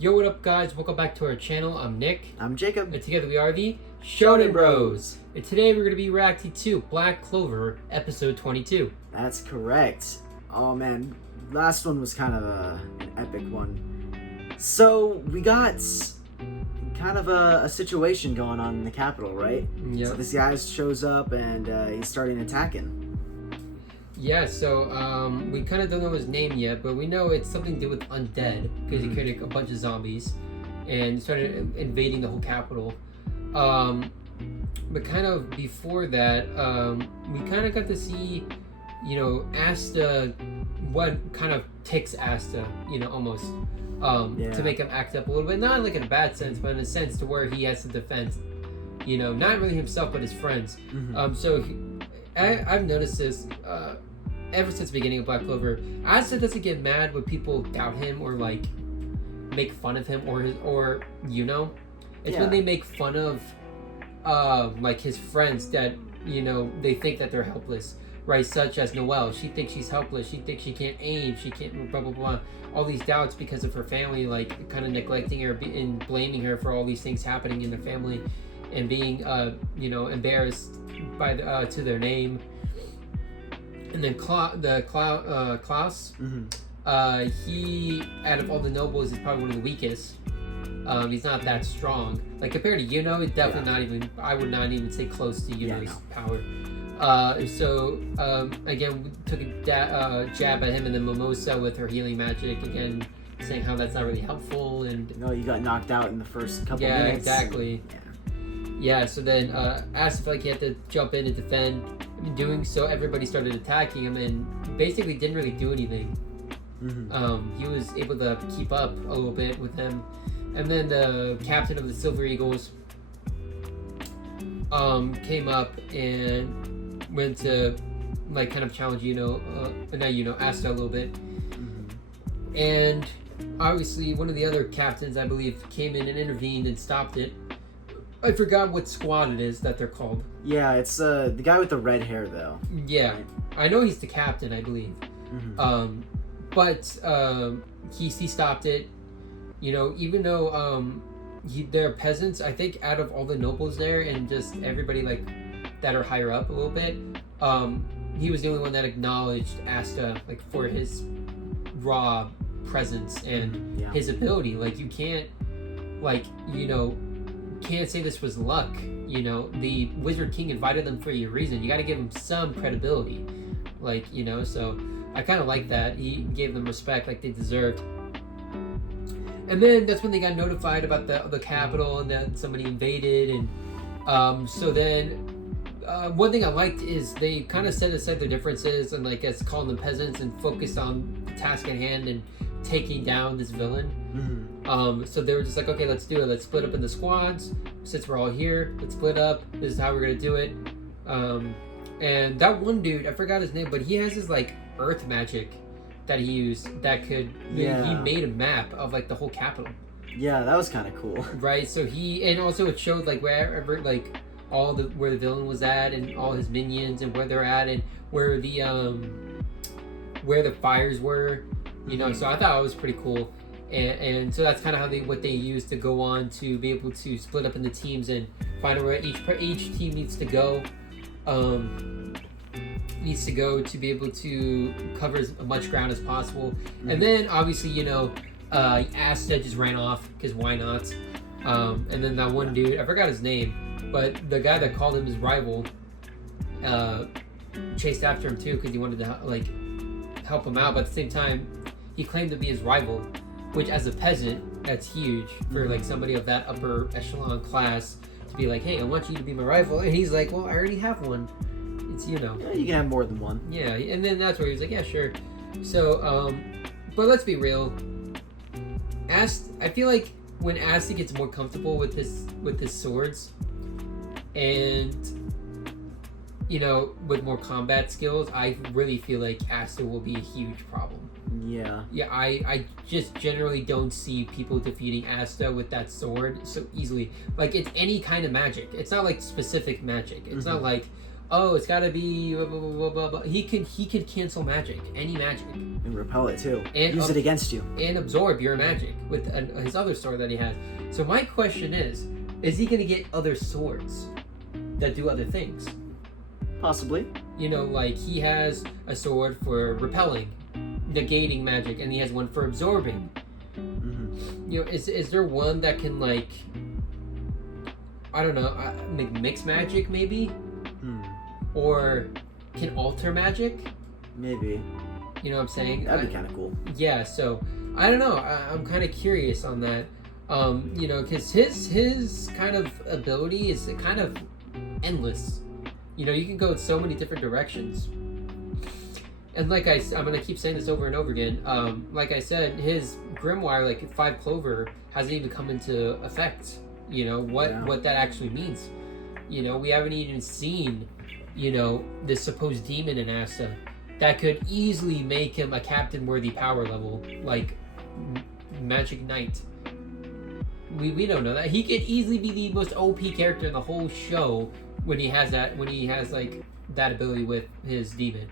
Yo, what up, guys? Welcome back to our channel. I'm Nick. I'm Jacob. And together we are the Shonen Bros. And today we're going to be reacting to Black Clover, episode 22. That's correct. Oh man, last one was kind of an epic one. So we got kind of a situation going on in the capital, right? Yeah. So this guy shows up and he's starting attacking. Yeah, so we kind of don't know his name yet, but we know it's something to do with undead because he created a bunch of zombies and started invading the whole capital. But kind of before that, we kind of got to see, ASTA, what kind of ticks ASTA, almost, to make him act up a little bit. Not like in a bad sense, but in a sense to where he has to defend, not really himself, but his friends. I've noticed this ever since the beginning of Black Clover. ASTA doesn't get mad when people doubt him or like make fun of him it's when they make fun of like his friends that they think that they're helpless, right? Such as Noelle. She thinks she's helpless. She thinks she can't aim. She can't blah blah blah. All these doubts because of her family, like kind of neglecting her and blaming her for all these things happening in their family, and being embarrassed by to their name. And then Klaus, he, out of all the nobles, is probably one of the weakest. He's not that strong. Like compared to Yuno, definitely not even. I would not even say close to Yuno's power. Again, we took a jab at him, and then Mimosa with her healing magic again, saying how that's not really helpful. And you got knocked out in the first couple minutes. Yeah, exactly. Yeah, so then Asta felt like he had to jump in and defend. In doing so, everybody started attacking him and basically didn't really do anything. He was able to keep up a little bit with them. And then the captain of the Silver Eagles came up and went to like kind of challenge Asta a little bit. And obviously one of the other captains, I believe, came in and intervened and stopped it. I forgot what squad it is that they're called. Yeah, it's the guy with the red hair, though. Yeah, I know he's the captain, I believe. But he stopped it. Even though they're peasants, I think out of all the nobles there and just everybody like that are higher up a little bit, he was the only one that acknowledged Asta like for his raw presence and his ability. Like you can't can't say this was luck. The Wizard King invited them for a reason. You got to give them some credibility, so I kind of like that. He gave them respect like they deserved. And then that's when they got notified about the capital and that somebody invaded. And so then one thing I liked is they kind of set aside their differences and like as calling them peasants and focused on the task at hand and taking down this villain. So they were just like, okay, let's do it. Let's split up into squads. Since we're all here, let's split up. This is how we're gonna do it. And that one dude, I forgot his name, but he has his like earth magic that he used that could. He made a map of like the whole capital. Yeah, that was kind of cool. Right. So and also it showed like wherever like where the villain was at and all his minions and where they're at and where the fires were. So I thought it was pretty cool. And so that's kind of what they used to go on to be able to split up into teams and find out where each team needs to go to be able to cover as much ground as possible. And then obviously Asta just ran off because why not? And then that one dude, I forgot his name, but the guy that called him his rival chased after him too because he wanted to like help him out, but at the same time he claimed to be his rival. Which, as a peasant, that's huge for like somebody of that upper echelon class to be like, "Hey, I want you to be my rival," and he's like, "Well, I already have one." It's Yeah, you can have more than one. Yeah, and then that's where he was like, "Yeah, sure." So, but let's be real. I feel like when Asta gets more comfortable with his swords, and with more combat skills, I really feel like Asta will be a huge problem. Yeah, I just generally don't see people defeating Asta with that sword so easily. Like, it's any kind of magic. It's not like specific magic. It's not like, oh, it's got to be blah, blah, blah, blah, blah. He could cancel magic, any magic, And repel it too. And use it against you. and absorb your magic with his other sword that he has. So my question is he going to get other swords that do other things? Possibly. You know, like he has a sword for repelling, negating magic, and he has one for absorbing. Mm-hmm. You know, is there one that can, like, I don't know, mix magic maybe, or can alter magic? Maybe. You know what I'm saying? That'd be kind of cool. Yeah. So I don't know. I'm kind of curious on that. You know, because his kind of ability is kind of endless. You know, you can go in so many different directions. And like I'm gonna keep saying this over and over again. Like I said, his grimoire, like 5 Clover, hasn't even come into effect. You know what that actually means. You know, we haven't even seen, you know, this supposed demon in Asta that could easily make him a captain worthy power level, like Magic Knight. We don't know that. He could easily be the most OP character in the whole show when he has like that ability with his demon.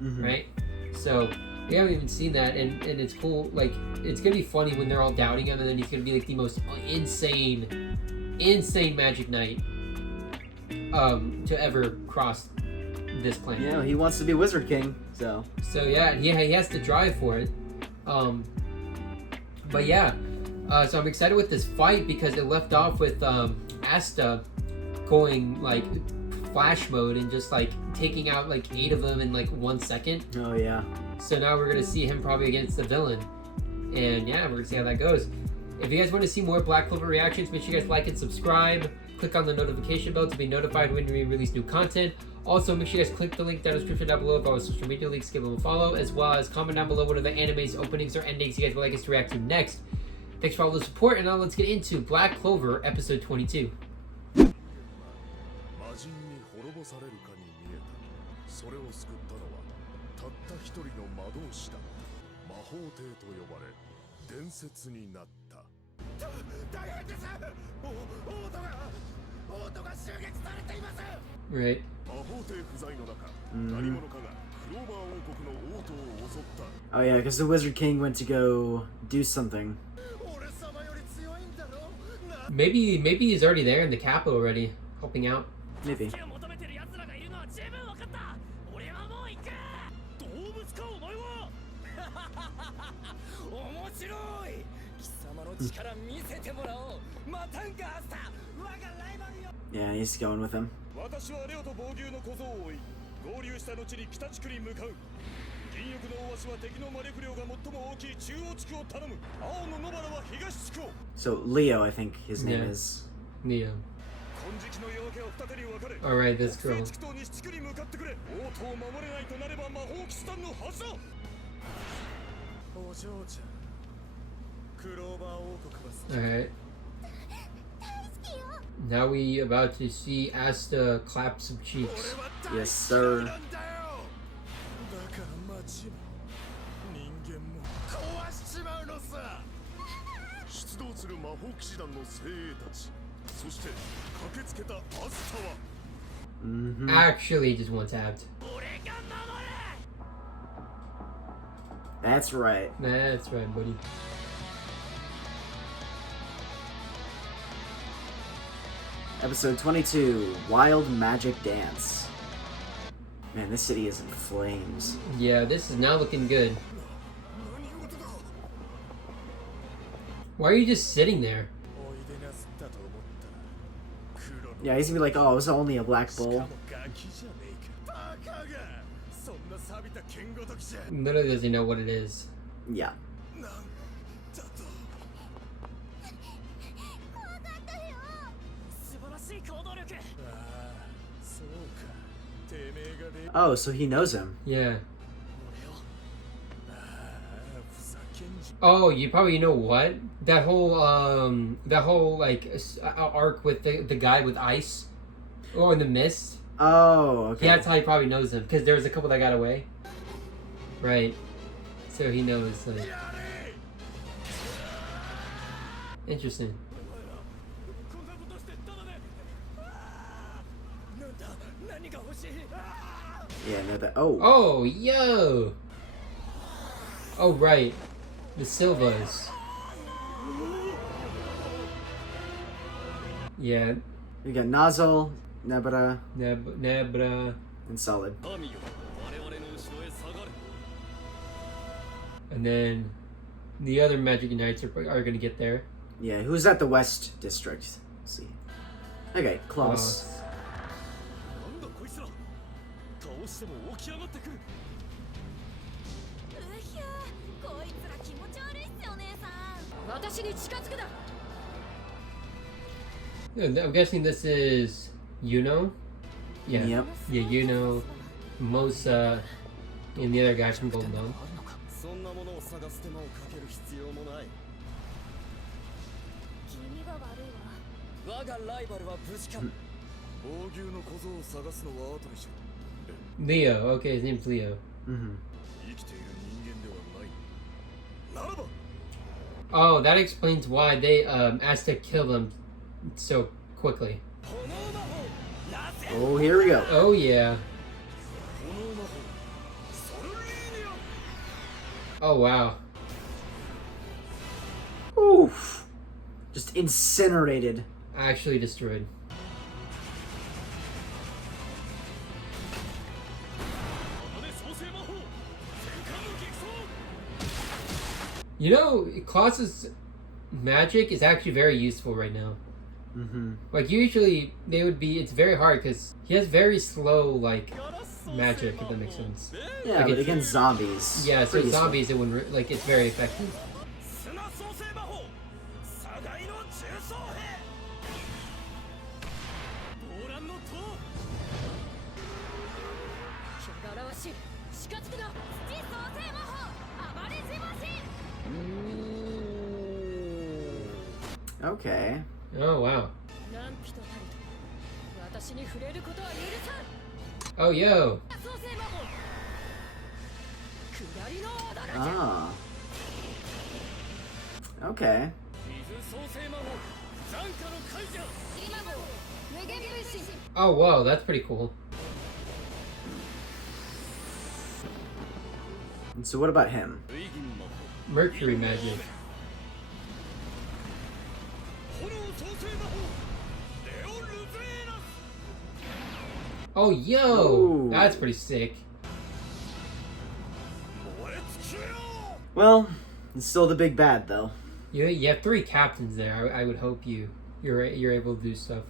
Right? So we haven't even seen that, and it's cool. Like, it's gonna be funny when they're all doubting him, and then he's gonna be like the most insane Magic Knight to ever cross this planet. Yeah, he wants to be Wizard King, so yeah, he has to drive for it. But yeah, so I'm excited with this fight because it left off with Asta going like flash mode and just like taking out like 8 of them in like 1 second. Oh yeah. So now we're gonna see him probably against the villain, and yeah, we're gonna see how that goes. If you guys want to see more Black Clover reactions, make sure you guys like and subscribe. Click on the notification bell to be notified when we release new content. Also, make sure you guys click the link down in the description down below for our social media links, give them a follow, as well as comment down below what are the animes, openings, or endings you guys would like us to react to next. Thanks for all the support, and now let's get into Black Clover episode 22. されるかに見えた。それを救ったのはたった一人の魔導士だった。魔法帝と呼ばれ伝説になった。大変です。王都が襲撃されています。 Right. 魔法帝不在の中、何者かがクローバー王国の王都を襲った。 Oh yeah, because the Wizard King went to go do something. Maybe he's already there in the capital already, helping out. Maybe. Yeah, he's going with him. So Leo, I think his name is. Neo. Alright, this girl. Alright. Now we about to see Asta clap some cheeks. Yes, sir. Actually, just one tapped. That's right. That's right, buddy. Episode 22, Wild Magic Dance. Man, this city is in flames. Yeah, this is now looking good. Why are you just sitting there? Yeah, he's gonna be like, oh, it was only a black bull. Literally doesn't know what it is. Yeah. Oh, so he knows him. Yeah. Oh, you probably know what? That whole like arc with the guy with ice, or in the mist. Oh, okay. Yeah, that's how he probably knows him, because there was a couple that got away. Right. So he knows. Like... Interesting. Yeah, no, that. Oh. Oh, yo! Oh, right. The Silvas. Yeah. You got Nozzle, Nebra, Nebra. and Solid. And then the other Magic Knights are gonna get there. Yeah, who's at the West District? Let's see. Okay, Klaus. I'm guessing this is Yuno. Yeah. Yep. Yeah, Yuno, Mosa, and the other guys from Golden Dawn. Leo. Okay, his name's Leo. Mm-hmm. Oh, that explains why they asked to kill them so quickly. Oh, here we go. Oh yeah. Oh wow. Oof. Just incinerated. Actually destroyed. You know, Klaus's magic is actually very useful right now. Mm-hmm. Like usually they would be, it's very hard because he has very slow like magic, if that makes sense. Yeah, Like but against zombies. Yeah, so pretty useful. zombies it wouldn't like it's very effective. Okay. Oh wow. Oh yo. Ah. Okay. Oh whoa, that's pretty cool. And so what about him? Mercury magic. Oh yo, Ooh. that's pretty sick. Well, it's still the big bad though. You have 3 captains there. I would hope you're able to do stuff.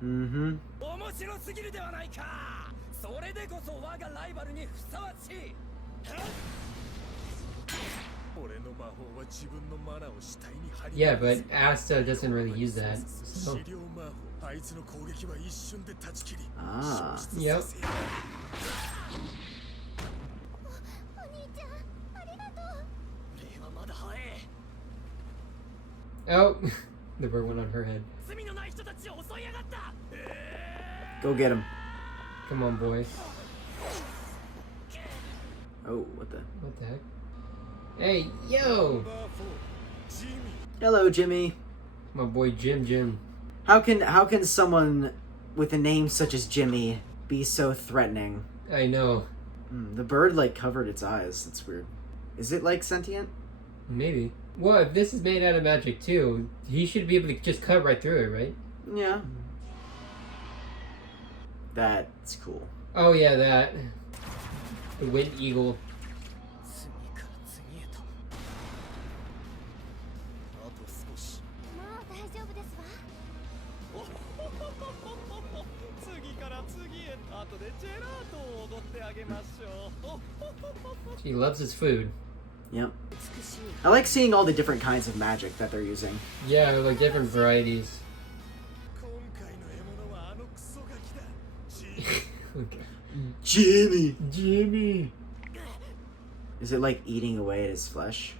Mm-hmm. Yeah, but Asta doesn't really use that. So. Ah. Yep. Oh, the bird went on her head. Go get him. Come on, boy. Oh, what the? What the heck? Hey, yo! Hello, Jimmy. My boy Jim. How can someone with a name such as Jimmy be so threatening? I know. The bird like covered its eyes. That's weird. Is it like sentient? Maybe. Well, if this is made out of magic too, he should be able to just cut right through it, right? Yeah. That's cool. Oh yeah, that. The Wind Eagle. He loves his food. Yep. I like seeing all the different kinds of magic that they're using. Yeah, like different varieties. Okay. Jimmy! Is it like eating away at his flesh?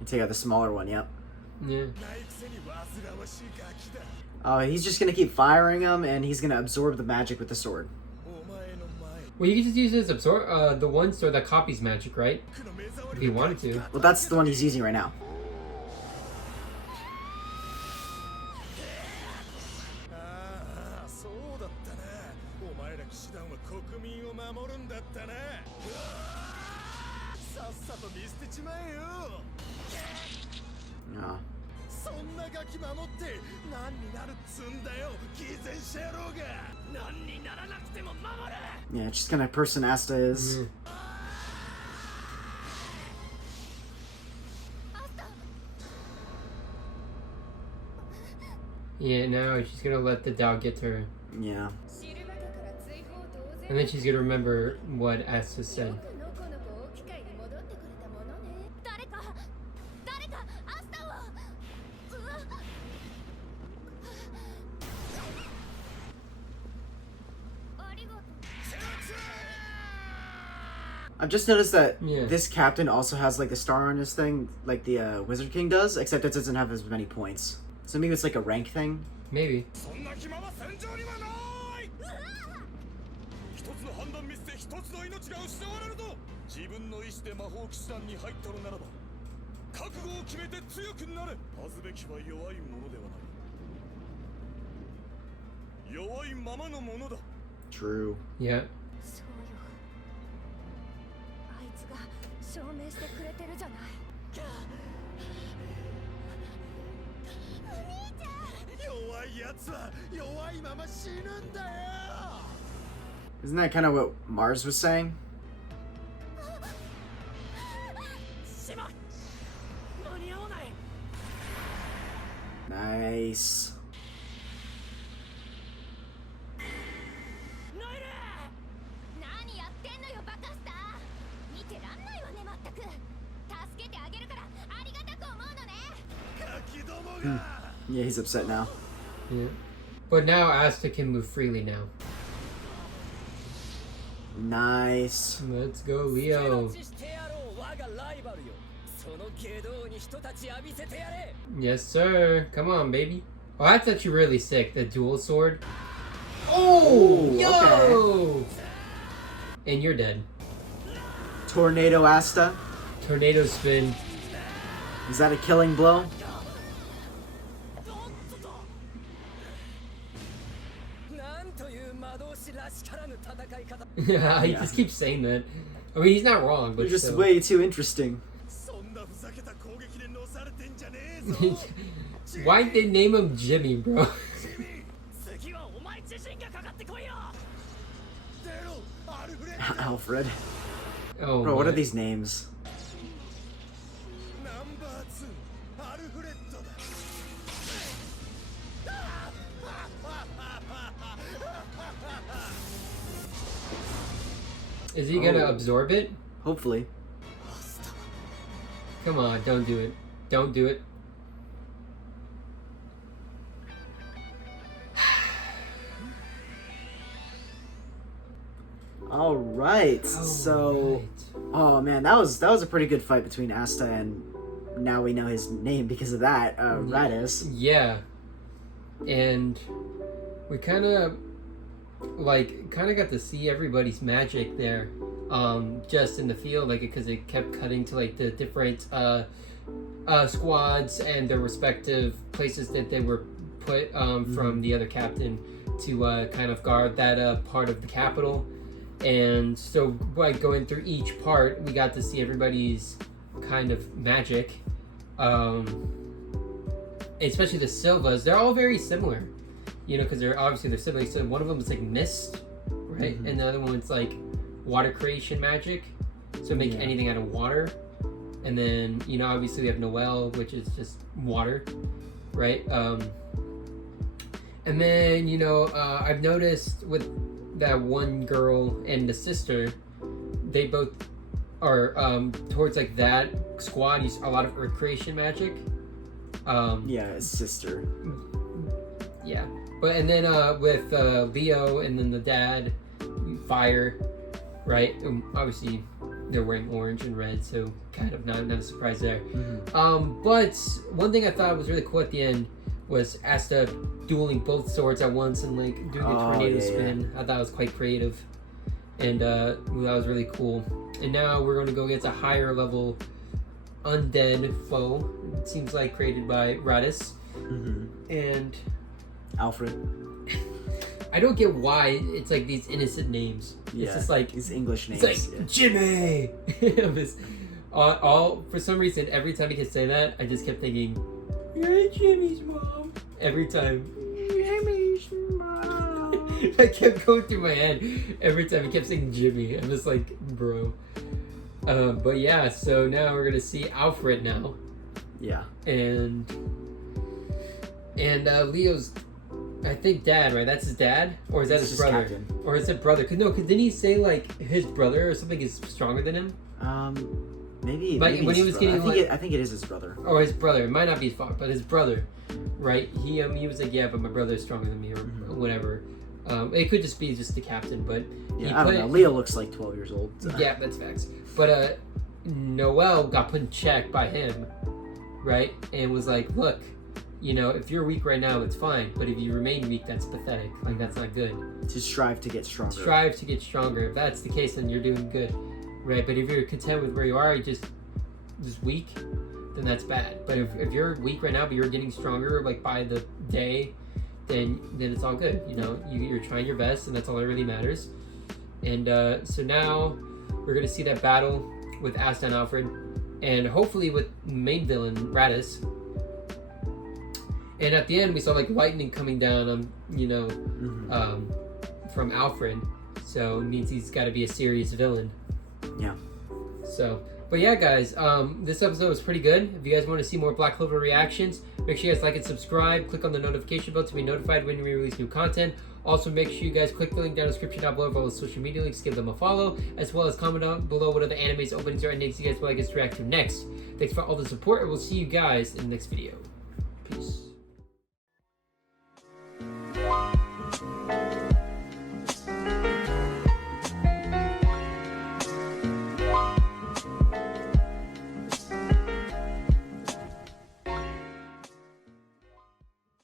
You take out the smaller one, yep. Yeah. Oh, he's just gonna keep firing him, and he's gonna absorb the magic with the sword. Well, you can just use this absorb the one sword that copies magic, right? If you wanted to. Well, that's the one he's using right now. Oh. Yeah, just kind of person Asta is. Mm. Yeah, no, she's gonna let the Tao get to her. Yeah. And then she's gonna remember what Asta said. I've just noticed that Yeah. this captain also has like a star on his thing, like the Wizard King does, except it doesn't have as many points. So maybe it's like a rank thing. Maybe. True. Yeah. あいつが証明してくれてるじゃない。お兄ちゃん。弱いやつは弱いまま死ぬんだよ。 Isn't that kind of what Mars was saying? しまっ。間に合わない。 Nice. ノイル。何やってんのよバカスター。見てらんないわねまったく。助けてあげるからありがたく思うのね。ガキどもが。 Yeah, he's upset now. Yeah. But now Asta can move freely now. Nice. Let's go, Leo. Yes, sir. Come on, baby. Oh, that's actually really sick. The dual sword. Oh, Ooh, yo! And you're dead. Tornado Asta. Tornado spin. Is that a killing blow? Yeah, he just keeps saying that. I mean, he's not wrong, but You're just still. way too interesting. そんなふざけた攻撃で乗されてんじゃねえぞ。 Why'd they name him Jimmy, bro? 次はお前自身がかかってこいよ。 出ろ、アルフレッド。 Alfred. Oh, Bro, what are my. these names? ナンバー2、アルフレッドだ。 Is he gonna Oh. absorb it? Hopefully. Come on, don't do it. Don't do it. All right. So, oh man, that was a pretty good fight between Asta and now we know his name because of that. Rades. Yeah. And we kind of got to see everybody's magic there, just in the field, like, because it kept cutting to like the different squads and their respective places that they were put from the other captain to kind of guard that part of the capital. And so, like, going through each part, we got to see everybody's kind of magic, especially the Silvas. They're all very similar, you know, because they're siblings. So one of them is like mist, right? And the other one's like water creation magic, so make anything out of water. And then, you know, obviously we have Noelle, which is just water, right? And then, you know, I've noticed with that one girl and the sister, they both are towards like that squad use a lot of earth creation magic. Yeah, his sister. Yeah, but and then with Leo and then the dad, fire, right? Obviously, they're wearing orange and red, so kind of not a surprise there. Mm-hmm. But one thing I thought was really cool at the end was Asta dueling both swords at once and like doing a tornado spin. I thought it was quite creative, and that was really cool. And now we're going to go against a higher level undead foe. It seems like created by Rades. Mm-hmm. And Alfred. I don't get why it's like these innocent names. Yeah, It's just like his English names. it's like Jimmy. all for some reason every time he could say that, I just kept thinking, "You're Jimmy's mom." Every time. Jimmy's mom. I kept going through my head every time he kept saying Jimmy. I'm just like, bro. But yeah, so now we're gonna see Alfred now, Yeah. and Leo's, I think, dad, right? That's his dad, or is that It's his just brother, Captain. or is it brother? Cause didn't he say like his brother or something is stronger than him, Maybe. But maybe when his he was brother. getting, I think it is his brother. or his brother? It might not be his father, but his brother, right? He was like, yeah, but my brother is stronger than me, or whatever. It could just be just the captain, but Yeah, I don't know. Leo looks like 12 years old. So. Yeah, that's facts. But Noel got put in check by him, right? And was like, look, you know, if you're weak right now, it's fine. But if you remain weak, that's pathetic. Like, that's not good. To strive to get stronger. Strive to get stronger. If that's the case, then you're doing good, right? But if you're content with where you are, you're just weak, then that's bad. But if you're weak right now, but you're getting stronger, like, by the day, then it's all good. You know, you're trying your best, and that's all that really matters. And so now we're going to see that battle with Asta and Alfred, and hopefully with main villain Rades. And at the end, we saw like lightning coming down on, from Alfred. So it means he's got to be a serious villain. Yeah. So, but yeah, guys, this episode was pretty good. If you guys want to see more Black Clover reactions, make sure you guys like and subscribe. Click on the notification bell to be notified when we release new content. Also, make sure you guys click the link down in the description down below for all the social media links. Give them a follow, as well as comment down below what other animes, openings, or endings you guys would like us to react to next. Thanks for all the support, and we'll see you guys in the next video. Peace.